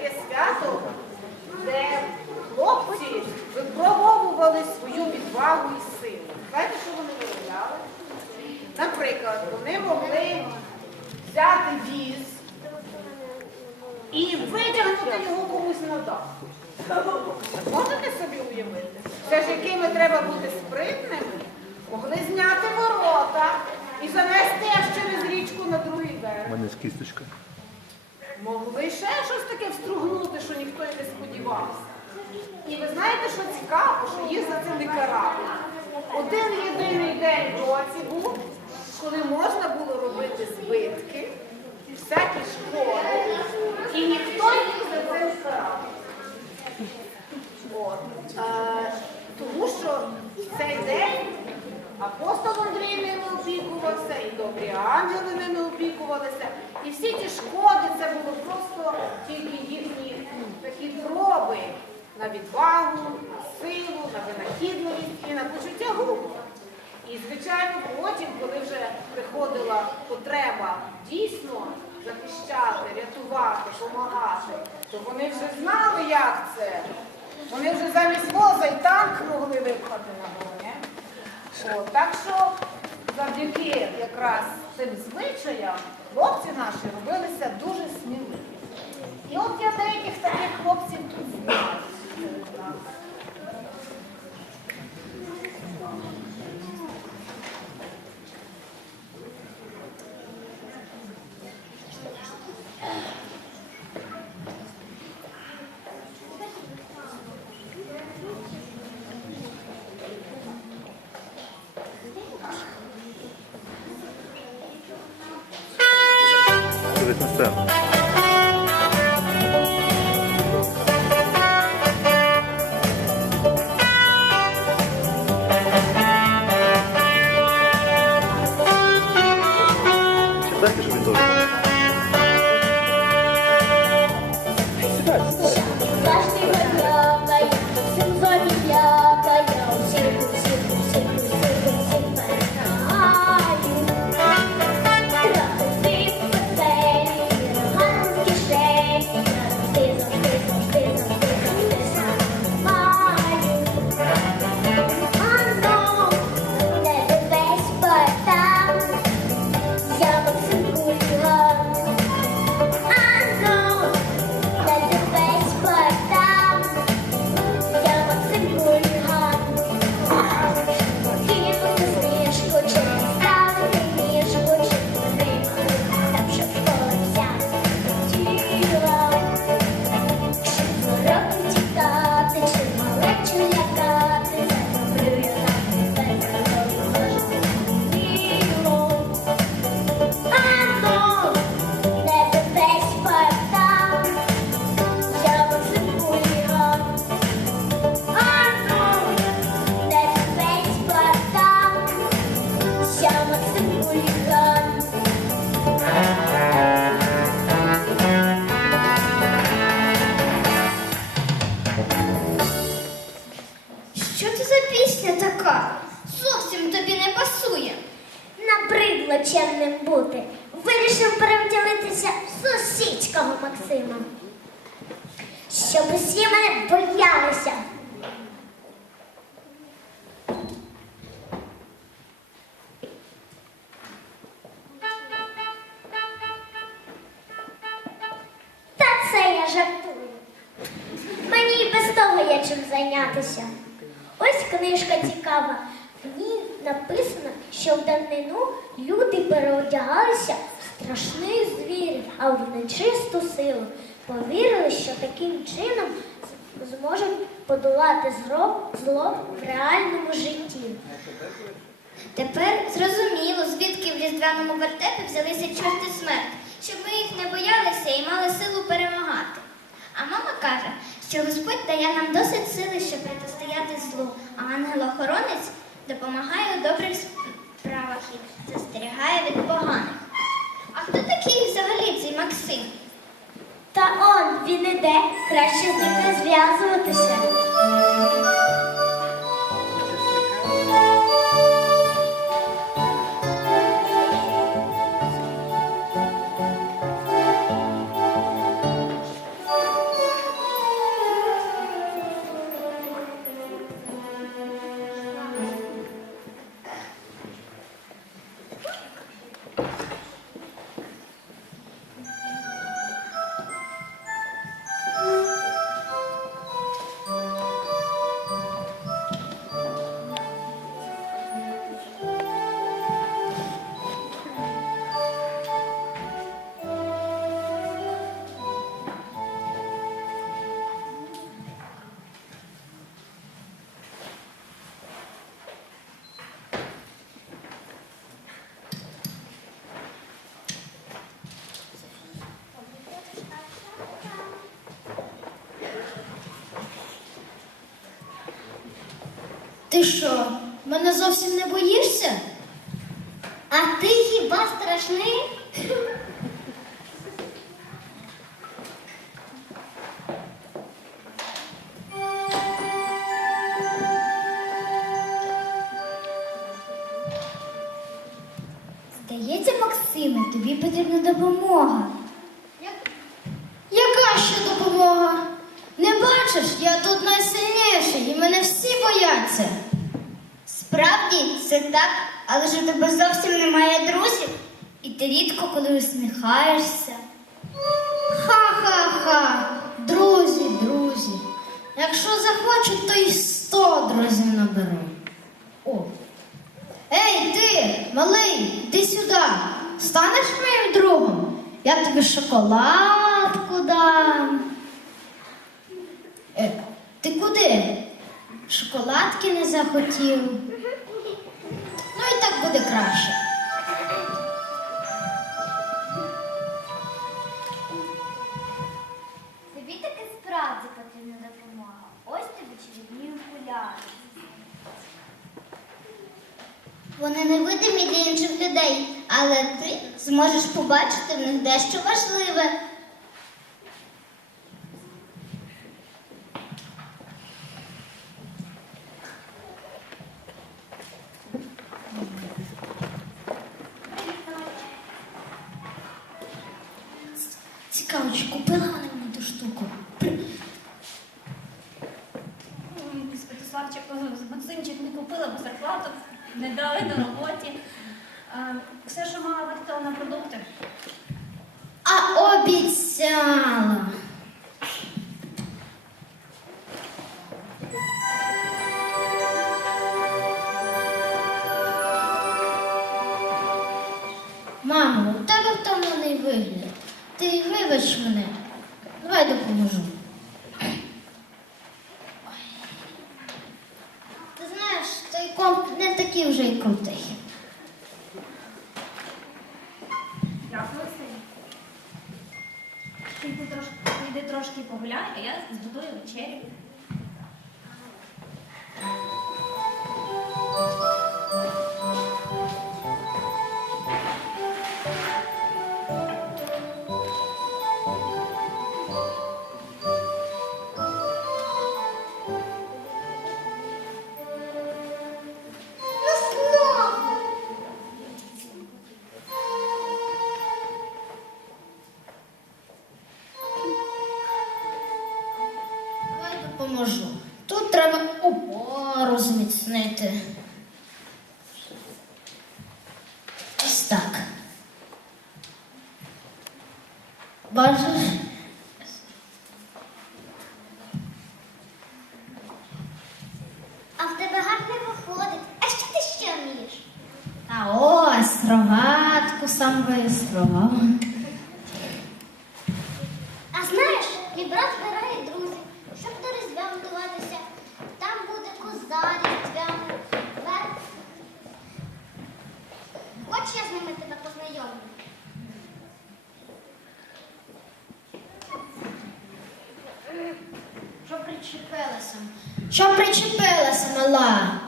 таке свято, де хлопці випробовували свою відвагу і силу. Знаєте, що вони виявляли? Наприклад, вони могли взяти віз і витягнути його комусь на дах. Можете собі уявити? Це ж якими треба бути спритними, могли зняти ворота і занести аж через річку на другий У мене з кісточка. Могли ще щось таке встругнути, що ніхто й не сподівався. І ви знаєте, що цікаво, що їх за це не карали. Один єдиний день в був, коли можна було робити збитки, всякі шкоди, і ніхто їх за це не карав. Е, тому що в цей день апостол Андрій ними опікувався, і добрі ангели ними опікувалися. І всі ті шкоди це було просто тільки їхні такі проби на відвагу, на силу, на винахідливість і на почуття гумору. І, звичайно, потім, коли вже приходила потреба дійсно захищати, рятувати, допомагати, то вони вже знали, як це. Вони вже замість воза і танк могли випхати на головне. От, так що завдяки якраз цим звичаям хлопці наші робилися дуже сміливі. І от я деяких таких хлопців тут знаю. Сусідського Максима. Щоб усі мене боялися. Та це я жартую. Мені і без того є чим зайнятися. Ось книжка цікава. В ній написано, що в давнину люди переодягалися в страшних звірів, а в нечисту силу. Повірили, що таким чином зможуть подолати зло в реальному житті. Тепер зрозуміло, звідки в різдвяному вертепі взялися чорти смерть, щоб ми їх не боялися і мали силу перемагати. А мама каже, що Господь дає нам досить сили, щоб протистояти злу, а ангел-охоронець допомагає у добрих справах краще з ним не. Ти що, мене зовсім не боїшся? А ти хіба страшний? Здається, Максиме, тобі потрібна допомога. Яка ще допомога? Не бачиш, я тут найсильніший і мене всі бояться. Справді, це так, але ж у тебе зовсім немає друзів, і ти рідко коли усміхаєшся. Ха-ха-ха, друзі, друзі. Якщо захочу, то й сто друзів наберу. О. Ей, ти, малий, йди сюди. Станеш моїм другом? Я тобі шоколадку дам. Е, ти куди? Шоколадки не захотів. Буде краще. Тобі таки справді потрібна допомога. Ось тобі червні окуляри. Вони невидимі для інших людей, але ти зможеш побачити в них дещо важливе. Цікаво, чи купила вона мені ту штуку? Святославчик Максимчик не купила, бо зарплату не дали на роботі. Все, що мала вихтала на продукти. А обіцяла. Мамо, у тебе втомлений вигляд. Ти вибач мене. Допоможу. Тут треба опору зміцнити. Ось так. Бачиш? А в тебе гарно виходить. А що ти ще вмієш? А ось рогатку сам вистрогав. Що причепилася, мала?